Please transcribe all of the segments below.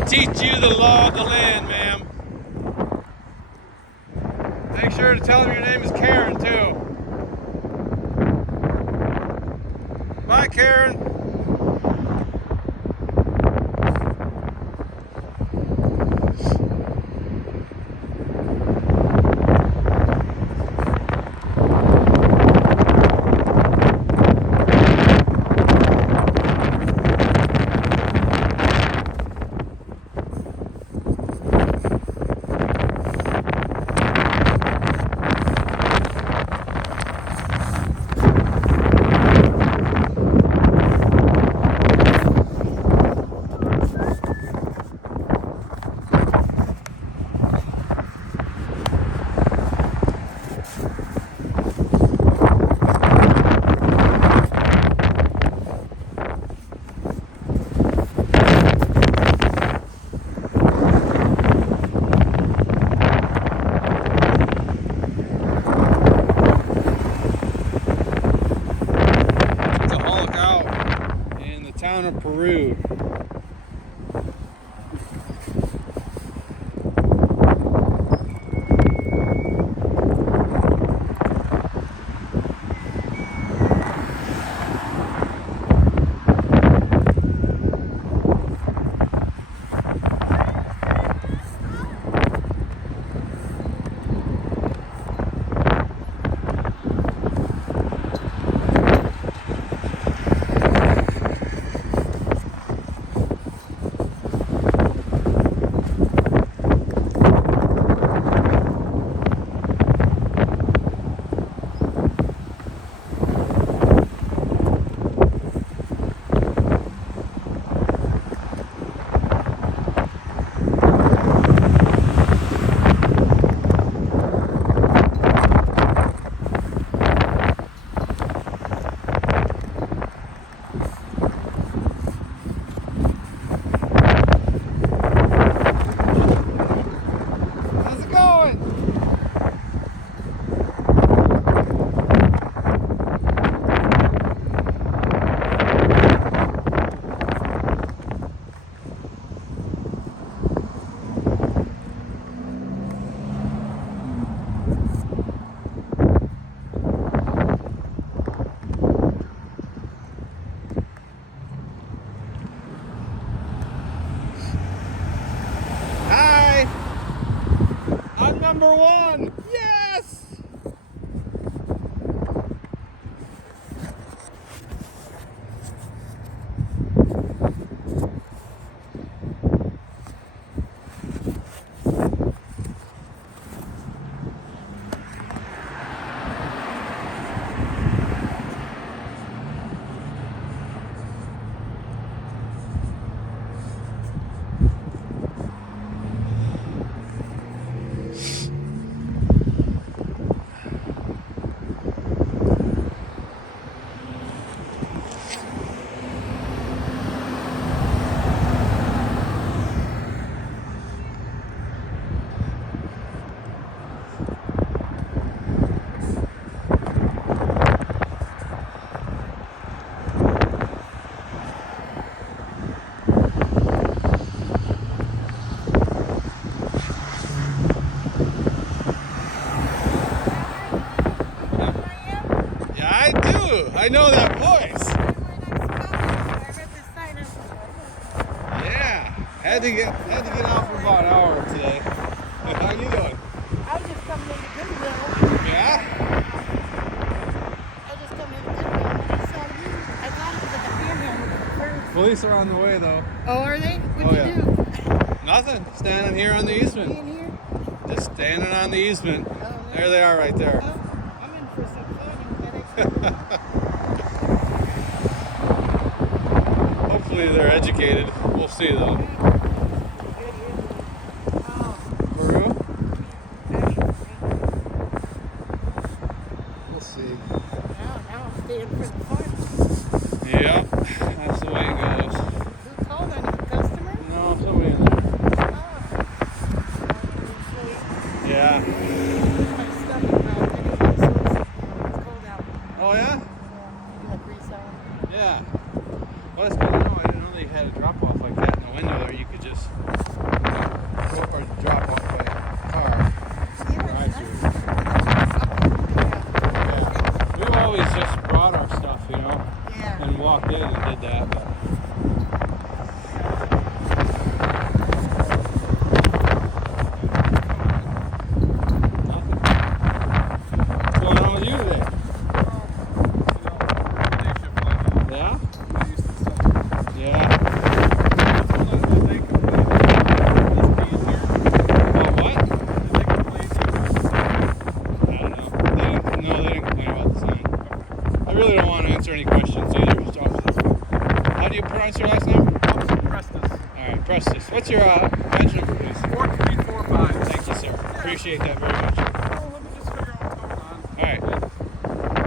I'll teach you the law of the land, ma'am. Make sure to tell him your name is Karen, too. Bye, Karen. Town of Peru. Number one! Yes! I know that voice. Yeah, had to get out for about an hour today. How you doing? I was just coming into Goodwill. Yeah? I was just coming into Goodwill and I saw you. I thought it was at the panhandle first. Police are on the way though. Oh, are they? What'd you do? Nothing. Standing here on the easement. Being here? Just standing on the easement. Oh, no. There they are right there. Oh, I'm in for some fun. Hopefully they're educated. We'll see though. Peru? We'll see. Now I'm staying for the fun. Yeah, that's the way it goes. Who called on you? Customer? No, somebody in there. Oh. Yeah. My stuff is out. I need my source. It's cold out. Oh yeah? Yeah. You like reselling? Yeah. Well, that's good to know. I didn't know they had a drop off like that in the window there. You us. Or drop off by car. Drive-through. Yeah. We've always just brought our stuff, you know, Yeah. and walked in and did that. But nothing. What's going on with you today? Yeah? Yeah. Oh, what? I don't know. No, they didn't complain about the sign. I really don't want to answer any questions either. How do you pronounce your last name? Alright, Prestis. What's your badge number, please? 4345. Thank you, sir. Appreciate that very much. Oh, let me just figure out what's going on. Alright.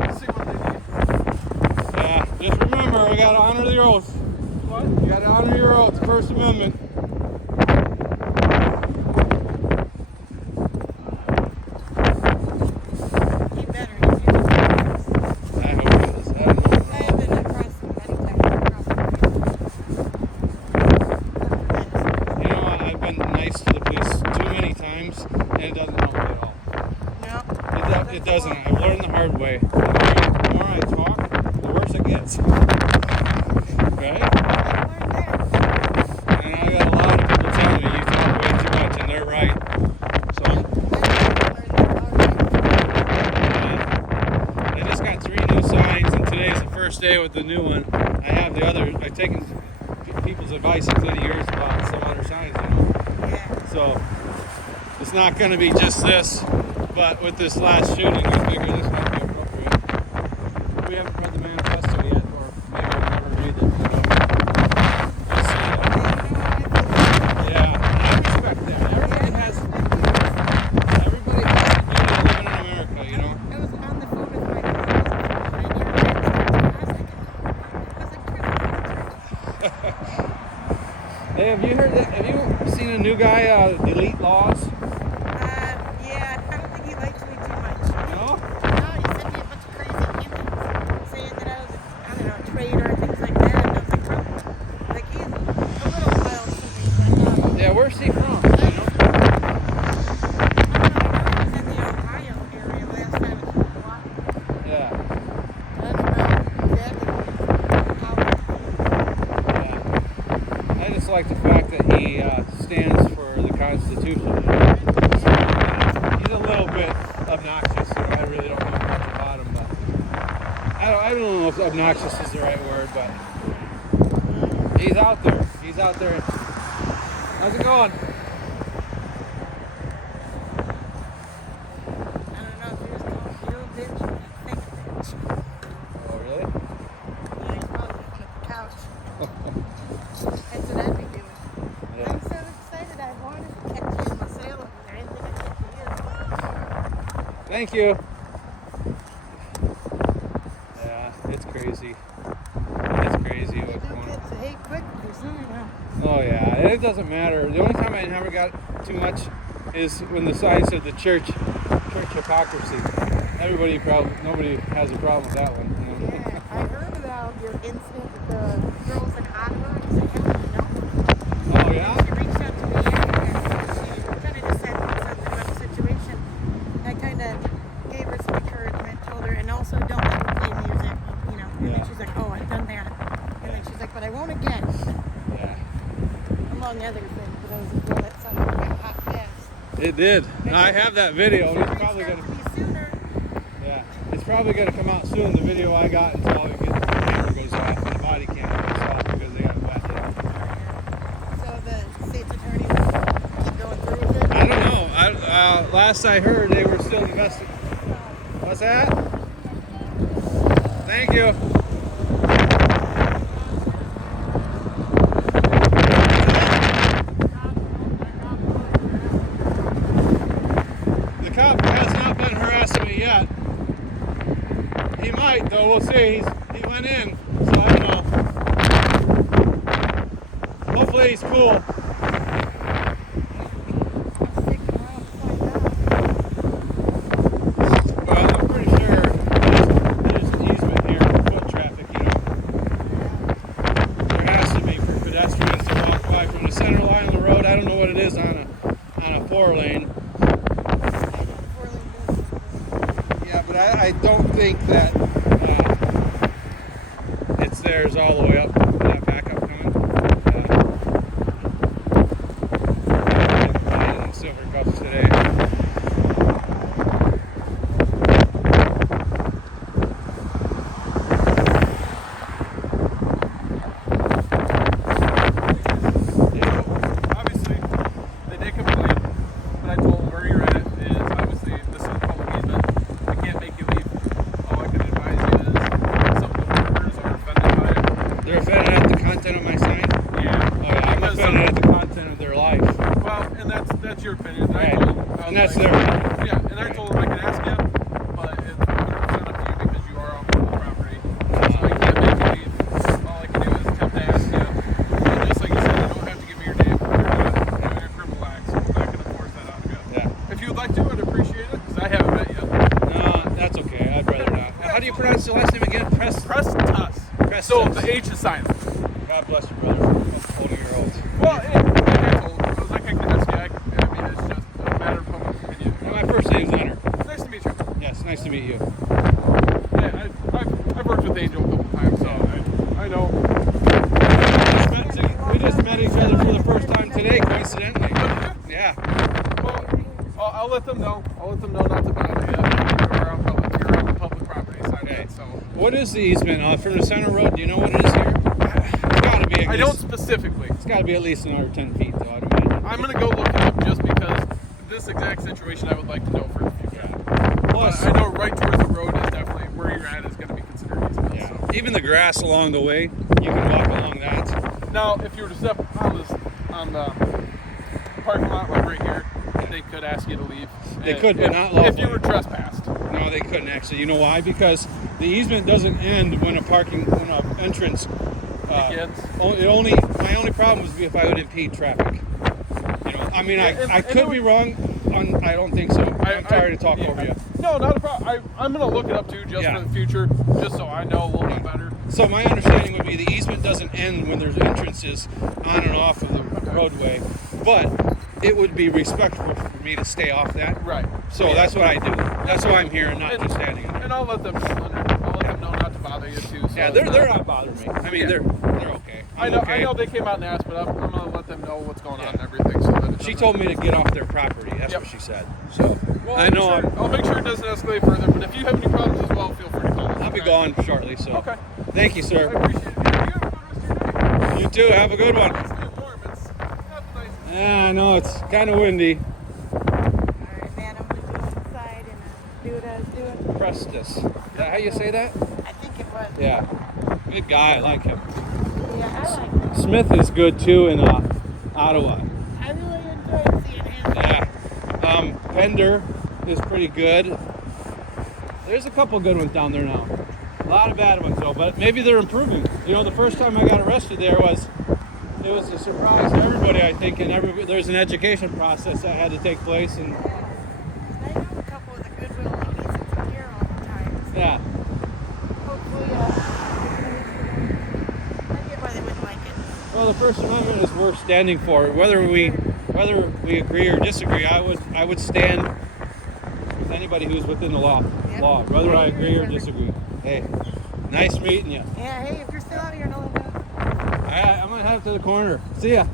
Let's see what they need. Yeah, just remember, we gotta honor the oath. What? You gotta honor your oath, First Amendment. He better. I hope it is. I don't know. I have been across many times. You know what? I've been nice to the police too many times, and it doesn't help me at all. No. It doesn't. I've learned the hard way. The more I talk, the worse it gets. Right? And I got a lot of people telling me you talk way too much, and they're right. So, I just got 3 new signs, and today's the first day with the new one. I have the other. I've taken people's advice, including yours, about some other signs, you know. Yeah. So, it's not going to be just this, but with this last shooting, I figure this might be appropriate. We haven't read the manifesto yet, or maybe we'll never read it. We'll see. Yeah, I respect that. Everybody has the duty of living in America, you know. I was on the phone with my brother. Hey, have you heard that? Have you seen a new guy delete laws? Yeah, I don't think he likes me too much. No? No, he sent me a bunch of crazy emails saying that I was, I don't know, a traitor and things like that. And I was like, oh, like he's a little wild for me. But, Yeah, where's he from? I don't know, he was in the Ohio area last time. It was walking. Yeah. I don't know exactly how. I just like the fact that he stands for the Constitution. He's a little bit obnoxious. You know, I really don't know much about him, but I don't know if obnoxious is the right word, but he's out there. He's out there. How's it going? I don't know if he was called you a bitch or fake bitch. Oh, really? Yeah, he's probably looking at the couch. That's what I'd be doing. Yeah. I'm so excited. I wanted to catch you in the sale over there. I didn't think I'd get to you. Thank you. Yeah, it's crazy. It's crazy what's Two going on. kids that hate quick or something. Oh yeah, and it doesn't matter. The only time I never got too much is when the sign said the church hypocrisy. Nobody has a problem with that one. You know? Yeah, I heard about your incident with the girls in Ottawa. I was like, hell, you know. Oh yeah? She reached out to me after that. She kind of just said something about the situation. I kind of gave her some encouragement, told her, and also don't let her play music, you know. And Yeah. then she's like, oh, I've done that. And then she's like, but I won't again. Yeah. Among other things, but I was like, well, that sounded like a hot pass. It did. I have that video. She It's reached probably out gonna. to me sooner. Yeah. It's probably gonna come out soon. The video I got until the camera goes off and the body cam goes off because they got wet. So the state's attorney will keep going through with it. I don't know. Last I heard, they were still investigating. What's that? Thank you. The cop has not been harassing me yet. He might, though. We'll see. He went in, so I don't know. Hopefully he's cool. Well, I'm pretty sure there's an easement here for foot traffic, There has to be for pedestrians to walk by from the center line of the road. I don't know what it is on a 4-lane. Yeah, but I don't think that it's theirs all the way up. That backup coming. I didn't silver cups today. Obviously, they did complain, but I told them where you're at is obviously this is a public easement. I can't make you leave. All I can advise you is some of the workers are offended by it. They're offended at the content of my sign? Yeah. Oh, yeah, I'm Because, offended at the content of their life. Well, and that's your opinion. Right. I told them, I was And that's like, their... Yeah, and I told them I could ask you, but it's 100% up to you because you are on public property. So I can't make you leave. All I can do is attempt to ask you. And just like you said, you don't have to give me your name. You're doing a criminal act, so I'm not going to force that out of you. Yeah. If you would like to, I'd appreciate it because I haven't met you. No, that's okay. I'd rather not. How do you pronounce the last name again? Prestus. Prestus. So the H is silent. God bless you, brother. Holding your oath. Well, like I told you, I was like, I can ask you. I mean, it's just a matter of public opinion. My first name's Hunter. Nice to meet you. Yes, nice to meet you. Yeah, I've worked with Angel a couple times, so I know. We just met each other for the first time today, coincidentally. Yeah. Well, I'll let them know. I'll let them know not to bother you. You're on the public property side of it, so. What is the easement from the center road? Do you know what it is here? It's got to be. At I least, don't specifically. It's got to be at least another 10 feet, though. I'd imagine. I'm gonna go look it up just because this exact situation I would like to know for the future. Plus, I know right towards the road is definitely where you're at is going to be considered easement. yeah. So. Even the grass along the way, you can walk along that. Now, if you were to step on the parking lot like right here, they could ask you to leave. They And could, but if, not lawfully. if you were trespassed. No, they couldn't actually. You know why? Because the easement doesn't end when an entrance Begins. My only problem would be if I would impede traffic. You know, I mean, I could be wrong. I don't think so. I'm tired to talk over you. No, not a problem. I'm going to look it up too, just Yeah. for the future, just so I know a little bit better. So my understanding would be the easement doesn't end when there's entrances on and off of the roadway, but it would be respectful for me to stay off that. Right. So that's what I do. That's why I'm here and not just standing in there. And I'll let them know not to bother you too. So Yeah, they're not bothering me. I mean, they're okay. I know they came out and asked, but I'm going to let them know what's going on and everything. So that She told me to get off their property. That's Yep. what she said. So Well, I know I'll make sure it doesn't escalate further. But if you have any problems as well, feel free to call us. I'll be okay? gone shortly. So Okay. thank you, I sir. appreciate it. Yeah, you have a good rest of your day. You too. Have a good one. It's getting warm. It's nice. Yeah, I know it's kind of windy. Alright, man, I'm gonna go inside and do what I was doing. Prestus. Is that how you say that? I think it was. Yeah. Good guy. I like him. Yeah, I like it. Smith is good too in Ottawa. I really enjoyed seeing him. Yeah. Pender is pretty good. There's a couple good ones down there now. A lot of bad ones though, but maybe they're improving. You know, the first time I got arrested there it was a surprise to everybody, I think, and there's an education process that had to take place. And I know a couple of the Goodwill ladies that's here all the time. So yeah, hopefully, I get why they wouldn't like it. well, the First Amendment is worth standing for. Whether we agree or disagree, I would stand with anybody who's within the law. Yep. Whether I agree or disagree. Hey, nice meeting you. Yeah, hey, if you're still out here, no one knows. I'm gonna head to the corner. See ya.